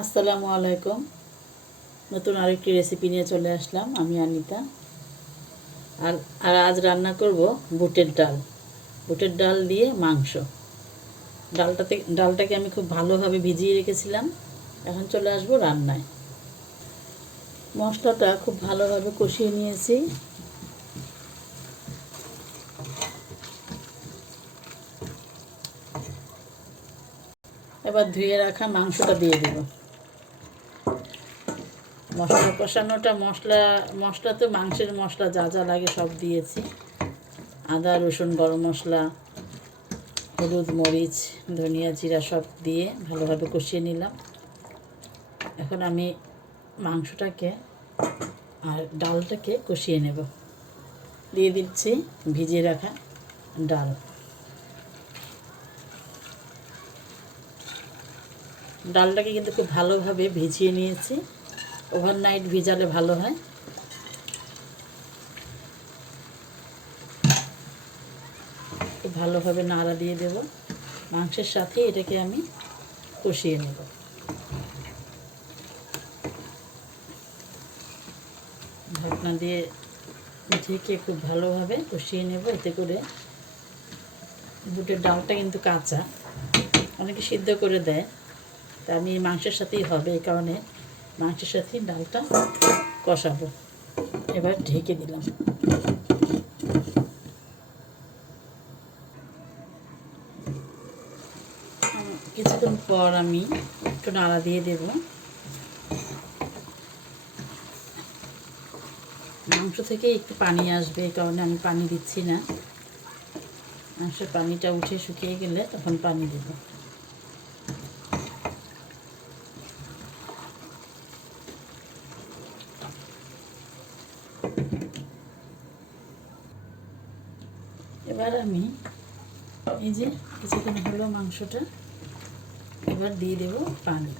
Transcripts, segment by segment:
আসসালামু আলাইকুম। নতুন আরেকটি রেসিপি নিয়ে চলে আসলাম আমি আনিতা। আর আর আজ রান্না করব বুটের ডাল। বুটের ডাল দিয়ে মাংস। ডালটাতে, ডালটাকে আমি খুব ভালোভাবে ভিজিয়ে রেখেছিলাম। এখন চলে আসব রান্নায়। মশলাটা খুব ভালোভাবে কষিয়ে নিয়েছি। এবার ধুয়ে রাখা মাংসটা দিয়ে দেবো। মশলা কষানোটা মশলা মশলা তো মাংসের মশলা যা যা লাগে সব দিয়েছি। আদা, রসুন, গরম মশলা, হলুদ, মরিচ, ধনিয়া, জিরা সব দিয়ে ভালোভাবে কষিয়ে নিলাম। এখন আমি মাংসটাকে আর ডালটাকে কষিয়ে নেব। দিয়ে দিচ্ছি ভিজিয়ে রাখা ডাল। ডালটাকে কিন্তু খুব ভালোভাবে ভিজিয়ে নিয়েছি। ওভারনাইট ভিজালে ভালো হয়। ভালোভাবে নাড়া দিয়ে দেব। মাংসের সাথে এটাকে আমি কষিয়ে নেব। ঢাকনা দিয়ে ঢেকে খুব ভালোভাবে কষিয়ে নেব। এতে করে বুটের ডালটা কিন্তু কাঁচা। অনেকে সিদ্ধ করে দেয়। তা আমি মাংসের সাথেই হবে। এই কারণে মাংসের সাথে ডালটা কষাবো। এবার ঢেকে দিলাম। কিছুক্ষণ পর আমি একটু নাড়া দিয়ে দেব। মাংস থেকে একটু পানি আসবে, এই কারণে আমি পানি দিচ্ছি না। মাংসের পানিটা উঠে শুকিয়ে গেলে তখন পানি দেবো। এবার আমি এই যে কিছুক্ষণ হলো মাংসটা, এবার দিয়ে দেব পানি।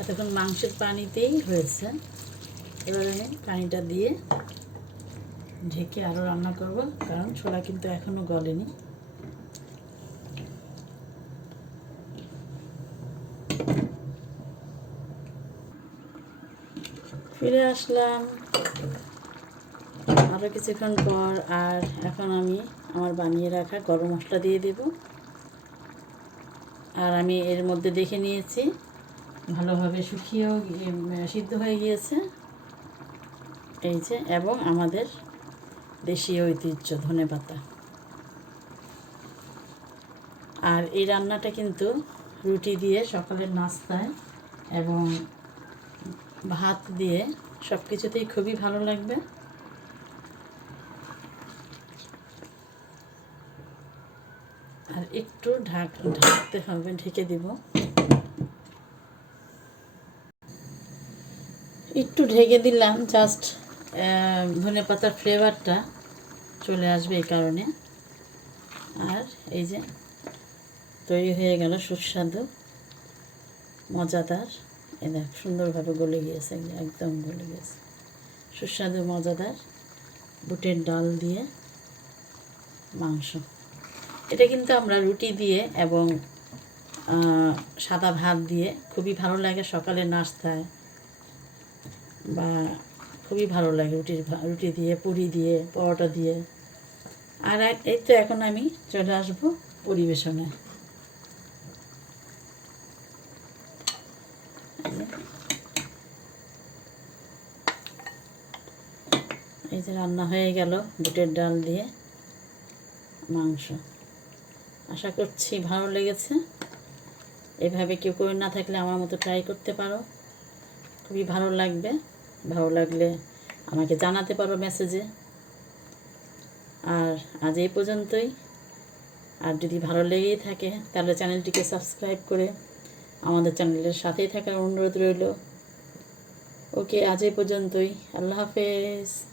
এতক্ষণ মাংসের পানিতেই হয়েছে। এবার আমি পানিটা দিয়ে ঢেকে আরও রান্না করব, কারণ ছোলা কিন্তু এখনও গলেনি। ফিরে আসলাম। আরও কিছুক্ষণ পর আর এখন আমি আমার বানিয়ে রাখা গরম মশলা দিয়ে দেব। আর আমি এর মধ্যে দেখে নিয়েছি, ভালোভাবে শুকিয়েও সিদ্ধ হয়ে গিয়েছে। এই যে, এবং আমাদের দেশীয় ঐতিহ্য, ধনে পাতা। আর এই রান্নাটা কিন্তু রুটি দিয়ে সকালের নাস্তায় এবং ভাত দিয়ে সব কিছুতেই খুবই ভালো লাগবে। আর একটু ঢাক, ঢাকতে হবে, ঢেকে দিব। একটু ঢেকে দিলাম জাস্ট ধনে পাতার ফ্লেভারটা চলে আসবে এই কারণে। আর এই যে তৈরি হয়ে গেল সুস্বাদু, মজাদার। এ দেখ, সুন্দরভাবে গলে গিয়েছে, একদম গলে গিয়েছে। সুস্বাদু, মজাদার। বুটের ডাল দিয়ে মাংস। এটা কিন্তু আমরা রুটি দিয়ে এবং সাদা ভাত দিয়ে খুবই ভালো লাগে সকালে নাস্তায়। বা খুবই ভালো লাগে রুটির রুটি দিয়ে, পুরি দিয়ে, পরোটা দিয়ে। আর এই তো এখন আমি চলে আসব পরিবেশনে। এই যে রান্না হয়ে গেল বুটের ডাল দিয়ে মাংস। আশা করছি ভালো লেগেছে। এভাবে কেউ করে না থাকলে আমার মতো ট্রাই করতে পারো। খুবই ভালো লাগবে। ভালো লাগলে আমাকে জানাতে পারো মেসেজে আর আজ এই পর্যন্তই। আর যদি ভালো লেগেই থাকে, তাহলে চ্যানেলটিকে সাবস্ক্রাইব করে আমাদের চ্যানেলের সাথেই থাকার অনুরোধ রইল। ওকে আজ এই পর্যন্তই। আল্লাহ হাফেজ।